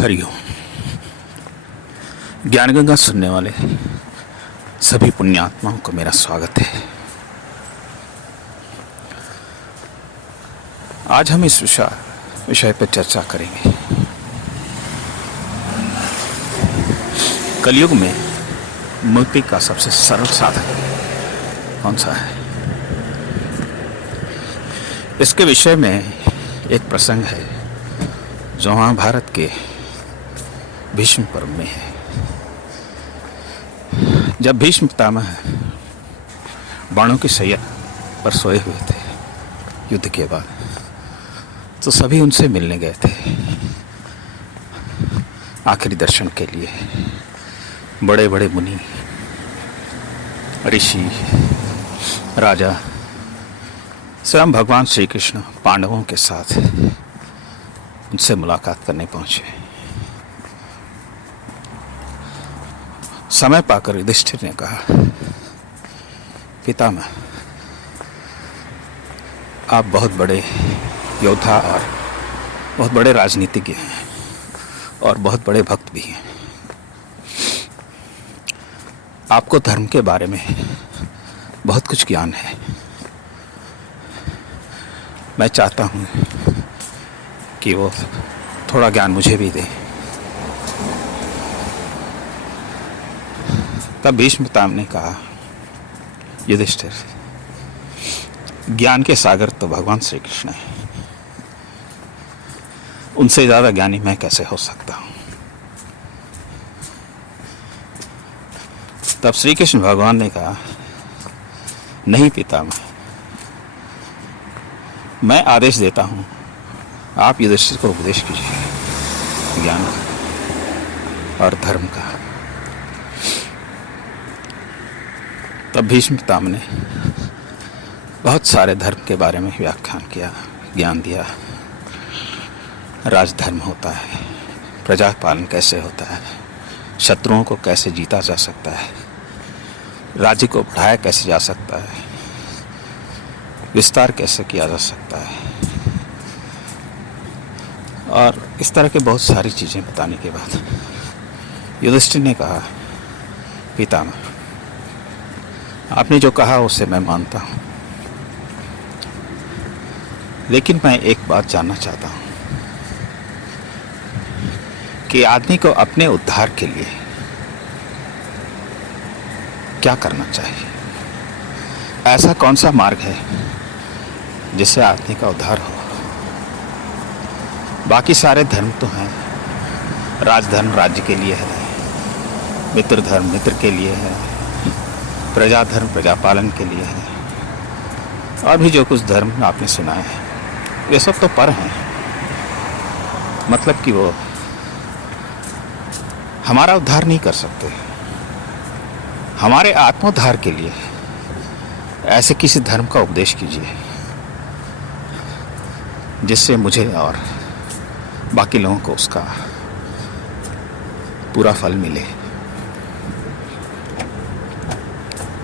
हरिओम। ज्ञान गंगा सुनने वाले सभी पुण्यात्माओं को मेरा स्वागत है। आज हम इस विषय पर चर्चा करेंगे। कलयुग में मुक्ति का सबसे सरल साधन कौन सा है? इसके विषय में एक प्रसंग है जो महाभारत के भीष्म पर्व में है। जब भीष्म पितामह बाणों की सैया पर सोए हुए थे युद्ध के बाद, तो सभी उनसे मिलने गए थे आखिरी दर्शन के लिए। बड़े बड़े मुनि, ऋषि, राजा, स्वयं भगवान श्री कृष्ण पांडवों के साथ उनसे मुलाकात करने पहुंचे। समय पाकर युधिष्ठिर ने कहा, पितामह, आप बहुत बड़े योद्धा और बहुत बड़े राजनीतिज्ञ हैं और बहुत बड़े भक्त भी हैं। आपको धर्म के बारे में बहुत कुछ ज्ञान है। मैं चाहता हूँ कि वो थोड़ा ज्ञान मुझे भी दे। तब भीष्म पितामह ने कहा, युधिष्ठिर, ज्ञान के सागर तो भगवान श्री कृष्ण है। उनसे ज्यादा ज्ञानी मैं कैसे हो सकता हूं? तब श्री कृष्ण भगवान ने कहा, नहीं पितामह, मैं आदेश देता हूं, आप युधिष्ठिर को उपदेश कीजिए ज्ञान और धर्म का। तब भीष्म पितामह ने बहुत सारे धर्म के बारे में व्याख्यान किया, ज्ञान दिया। राजधर्म होता है, प्रजा पालन कैसे होता है, शत्रुओं को कैसे जीता जा सकता है, राज्य को बढ़ाया कैसे जा सकता है, विस्तार कैसे किया जा सकता है, और इस तरह के बहुत सारी चीज़ें बताने के बाद युधिष्ठिर ने कहा, पितामह, आपने जो कहा उसे मैं मानता हूँ, लेकिन मैं एक बात जानना चाहता हूँ कि आदमी को अपने उद्धार के लिए क्या करना चाहिए? ऐसा कौन सा मार्ग है जिससे आदमी का उद्धार हो? बाकी सारे धर्म तो हैं। राजधर्म राज्य के लिए है, मित्र धर्म मित्र के लिए है, प्रजा धर्म प्रजा पालन के लिए है, और भी जो कुछ धर्म आपने सुना है, वे सब तो पर हैं। मतलब कि वो हमारा उद्धार नहीं कर सकते। हमारे आत्मोद्धार के लिए ऐसे किसी धर्म का उपदेश कीजिए जिससे मुझे और बाकी लोगों को उसका पूरा फल मिले।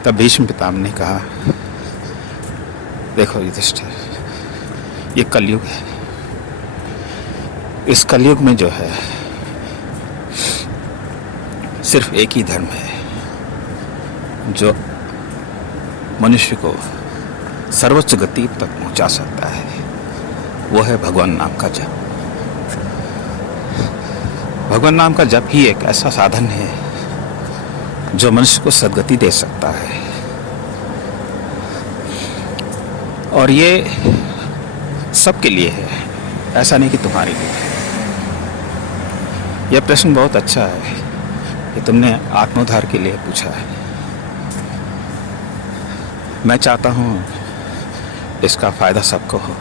तब भीष्म पितामह ने कहा, देखो युधिष्ठिर, ये कलयुग है। इस कलयुग में जो है सिर्फ एक ही धर्म है जो मनुष्य को सर्वोच्च गति तक पहुंचा सकता है, वो है भगवान नाम का जप। भगवान नाम का जप ही एक ऐसा साधन है जो मनुष्य को सद्गति दे सकता है। और ये सबके लिए है, ऐसा नहीं कि तुम्हारे लिए है। यह प्रश्न बहुत अच्छा है कि तुमने आत्मोद्धार के लिए पूछा है। मैं चाहता हूँ इसका फायदा सबको हो।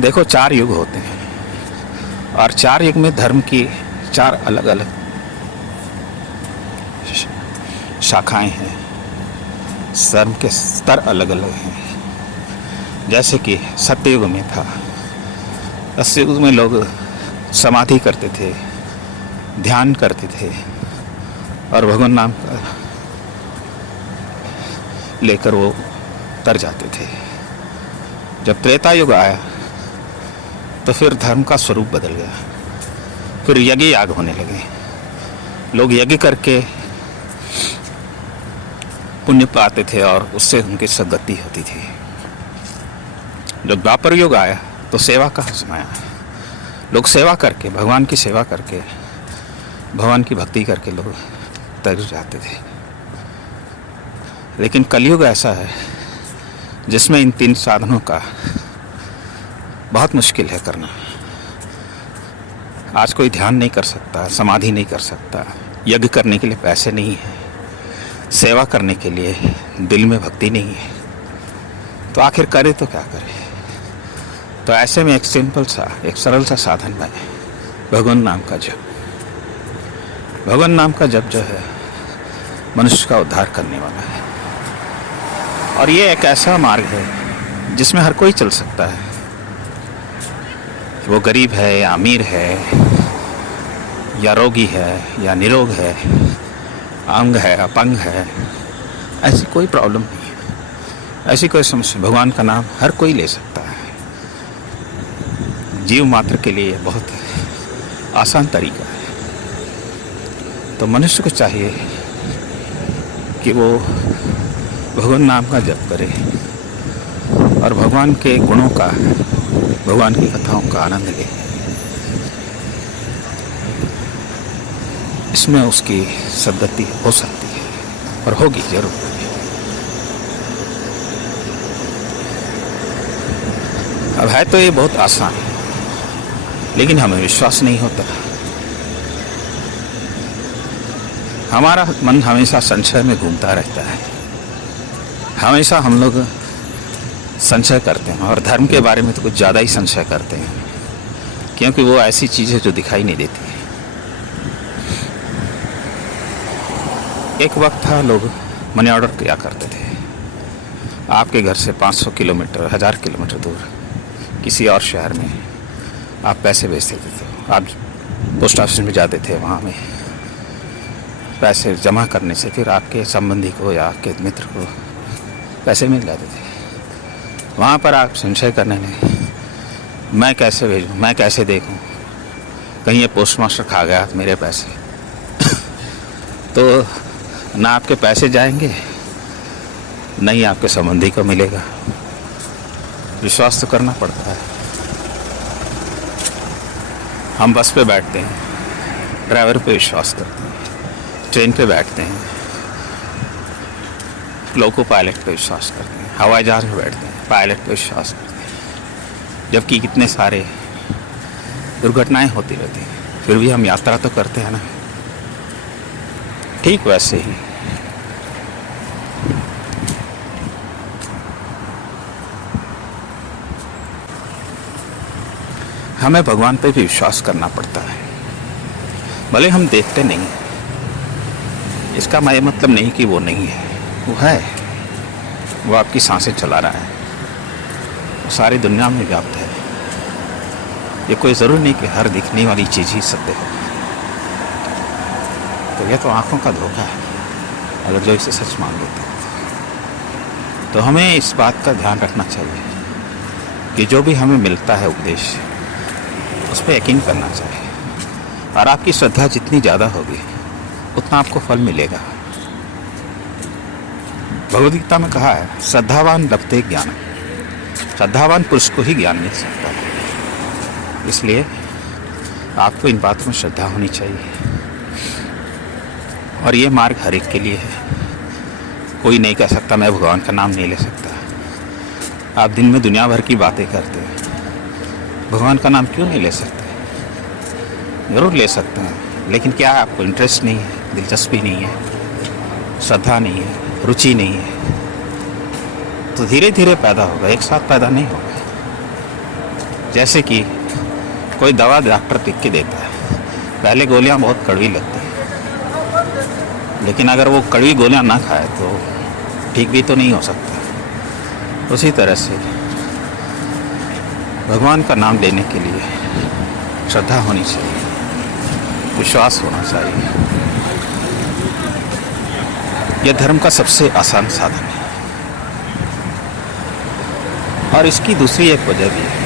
देखो, 4 युग होते हैं और 4 युग में धर्म की 4 अलग अलग शाखाएं हैं। धर्म के स्तर अलग अलग हैं। जैसे कि सत्ययुग में था, सत्ययुग में लोग समाधि करते थे, ध्यान करते थे और भगवान नाम का लेकर वो तर जाते थे। जब त्रेता युग आया तो फिर धर्म का स्वरूप बदल गया। फिर यज्ञ याग होने लगे, लोग यज्ञ करके पुण्य पाते थे और उससे उनकी सद्गति होती थी। जब द्वापर युग आया तो सेवा का समय आया, लोग सेवा करके, भगवान की सेवा करके, भगवान की भक्ति करके लोग तर जाते थे। लेकिन कलयुग ऐसा है जिसमें इन 3 साधनों का बहुत मुश्किल है करना। आज कोई ध्यान नहीं कर सकता, समाधि नहीं कर सकता, यज्ञ करने के लिए पैसे नहीं है, सेवा करने के लिए दिल में भक्ति नहीं है, तो आखिर करे तो क्या करे। तो ऐसे में एक सिंपल सा, एक सरल सा साधन है भगवान नाम का जप। भगवान नाम का जप जो है मनुष्य का उद्धार करने वाला है, और ये एक ऐसा मार्ग है जिसमें हर कोई चल सकता है। वो गरीब है या अमीर है, या रोगी है या निरोग है, अंग है अपंग है, ऐसी कोई प्रॉब्लम नहीं है, ऐसी कोई समस्या। भगवान का नाम हर कोई ले सकता है। जीव मात्र के लिए बहुत आसान तरीका है। तो मनुष्य को चाहिए कि वो भगवान नाम का जप करे और भगवान के गुणों का, भगवान की कथाओं का आनंद ले। इसमें उसकी सद्गति हो सकती है और होगी जरूर। अब है तो ये बहुत आसान, लेकिन हमें विश्वास नहीं होता। हमारा मन हमेशा संशय में घूमता रहता है, हमेशा हम लोग संशय करते हैं, और धर्म के बारे में तो कुछ ज़्यादा ही संशय करते हैं, क्योंकि वो ऐसी चीज़ है जो दिखाई नहीं देती। एक वक्त था लोग मनी ऑर्डर किया करते थे। आपके घर से 500 किलोमीटर, 1000 किलोमीटर दूर किसी और शहर में आप पैसे भेजते थे, तो आप पोस्ट ऑफिस में जाते थे, वहाँ में पैसे जमा करने से फिर आपके संबंधी को या आपके मित्र को पैसे मिल जाते थे। वहाँ पर आप संशय करने में, मैं कैसे भेजूँ, मैं कैसे देखूँ, कहीं ये पोस्ट मास्टर खा गया मेरे पैसे तो ना आपके पैसे जाएंगे, नहीं आपके संबंधी को मिलेगा। विश्वास तो करना पड़ता है। हम बस पे बैठते हैं, ड्राइवर पे विश्वास करते हैं, ट्रेन पे बैठते हैं, लोको पायलट पे विश्वास करते हैं, हवाई जहाज में बैठते हैं, पायलट पे विश्वास करते हैं, जबकि कितने सारे दुर्घटनाएं होती रहती हैं, फिर भी हम यात्रा तो करते हैं ना। ठीक वैसे ही हमें भगवान पे भी विश्वास करना पड़ता है। भले हम देखते नहीं, इसका मतलब नहीं कि वो नहीं है, वो है। वो आपकी सांसें चला रहा है, वो सारी दुनिया में व्याप्त है। ये कोई ज़रूरी नहीं कि हर दिखने वाली चीज़ ही सत्य हो। तो यह तो आँखों का धोखा है अगर जो इसे सच मान लेते हैं। तो हमें इस बात का ध्यान रखना चाहिए कि जो भी हमें मिलता है उपदेश, उस पर यकीन करना चाहिए, और आपकी श्रद्धा जितनी ज़्यादा होगी उतना आपको फल मिलेगा। भगवद गीता में कहा है, श्रद्धावान लभते ज्ञान। श्रद्धावान पुरुष को ही ज्ञान मिल सकता है। इसलिए आपको इन बातों में श्रद्धा होनी चाहिए, और ये मार्ग हर एक के लिए है। कोई नहीं कह सकता मैं भगवान का नाम नहीं ले सकता। आप दिन में दुनिया भर की बातें करते हैं, भगवान का नाम क्यों नहीं ले सकते? ज़रूर ले सकते हैं, लेकिन क्या आपको इंटरेस्ट नहीं है, दिलचस्पी नहीं है, श्रद्धा नहीं है, रुचि नहीं है, तो धीरे धीरे पैदा होगा, एक साथ पैदा नहीं होगा। जैसे कि कोई दवा डॉक्टर लिख के देता है, पहले गोलियां बहुत कड़वी लगती हैं, लेकिन अगर वो कड़वी गोलियां ना खाए तो ठीक भी तो नहीं हो सकता। उसी तरह से भगवान का नाम लेने के लिए श्रद्धा होनी चाहिए, विश्वास होना चाहिए। यह धर्म का सबसे आसान साधन है। और इसकी दूसरी एक वजह भी है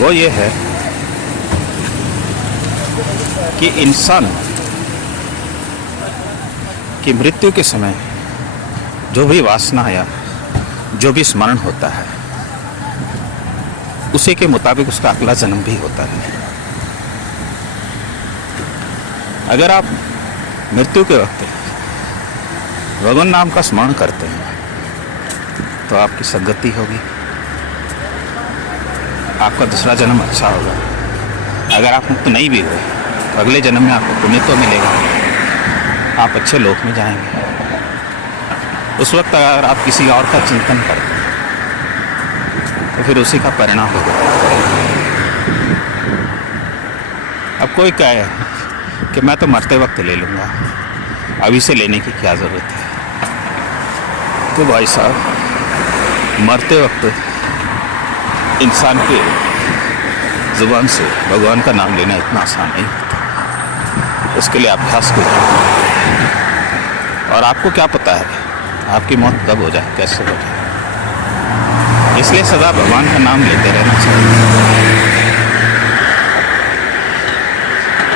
वो ये है कि इंसान की मृत्यु के समय जो भी वासना या जो भी स्मरण होता है उसी के मुताबिक उसका अगला जन्म भी होता है। अगर आप मृत्यु के वक्त भगवान नाम का स्मरण करते हैं तो आपकी सद्गति होगी, आपका दूसरा जन्म अच्छा होगा। अगर आप मुक्त नहीं भी हुए तो अगले जन्म में आपको पुण्य तो मिलेगा, आप अच्छे लोक में जाएंगे। उस वक्त अगर आप किसी और का चिंतन करते हैं तो फिर उसी का परिणाम होगा। अब कोई कहे कि मैं तो मरते वक्त ले लूँगा, अभी से लेने की क्या ज़रूरत है? तो भाई साहब, मरते वक्त इंसान के ज़ुबान से भगवान का नाम लेना इतना आसान नहीं होता। उसके लिए अभ्यास करिए। और आपको क्या पता है आपकी मौत कब हो जाए, कैसे हो जाए? इसलिए सदा भगवान का नाम लेते रहना चाहिए।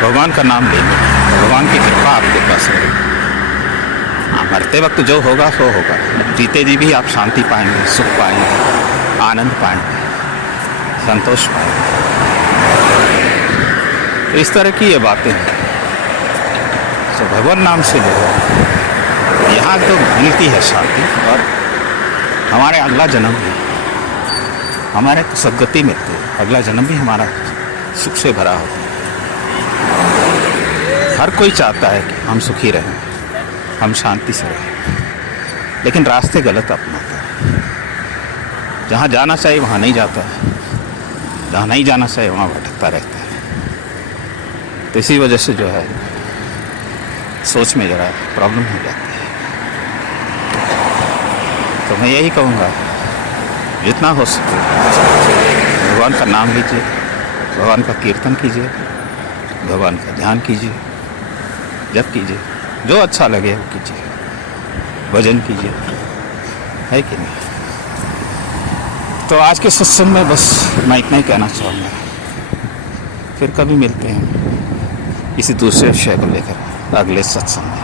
भगवान का नाम लेंगे, भगवान की कृपा आपके पास रहेगी। मरते वक्त जो होगा सो होगा, जीते जी भी आप शांति पाएंगे, सुख पाएंगे, आनंद पाएंगे, संतोष पाएंगे। तो इस तरह की ये बातें हैं। तो भगवान नाम से जो है यहाँ तो मिलती है शांति, और हमारे अगला जन्म भी हमारे को सद्गति मिलती है, अगला जन्म भी हमारा सुख से भरा होता है। हर कोई चाहता है कि हम सुखी रहें, हम शांति से रहें, लेकिन रास्ते गलत अपनाता है। जहाँ जाना चाहिए वहाँ नहीं जाता है, जहाँ नहीं जाना चाहिए वहाँ भटकता रहता है। तो इसी वजह से जो है सोच में ज़रा प्रॉब्लम हो जाती है। तो मैं यही कहूँगा, जितना हो सके भगवान का नाम लीजिए, भगवान का कीर्तन कीजिए, भगवान का ध्यान कीजिए, जप कीजिए, जो अच्छा लगे वो कीजिए, भजन कीजिए, है कि नहीं? तो आज के सत्संग में बस मैं इतना ही कहना चाहूँगा। फिर कभी मिलते हैं किसी दूसरे विषय को लेकर अगले सत्संग में।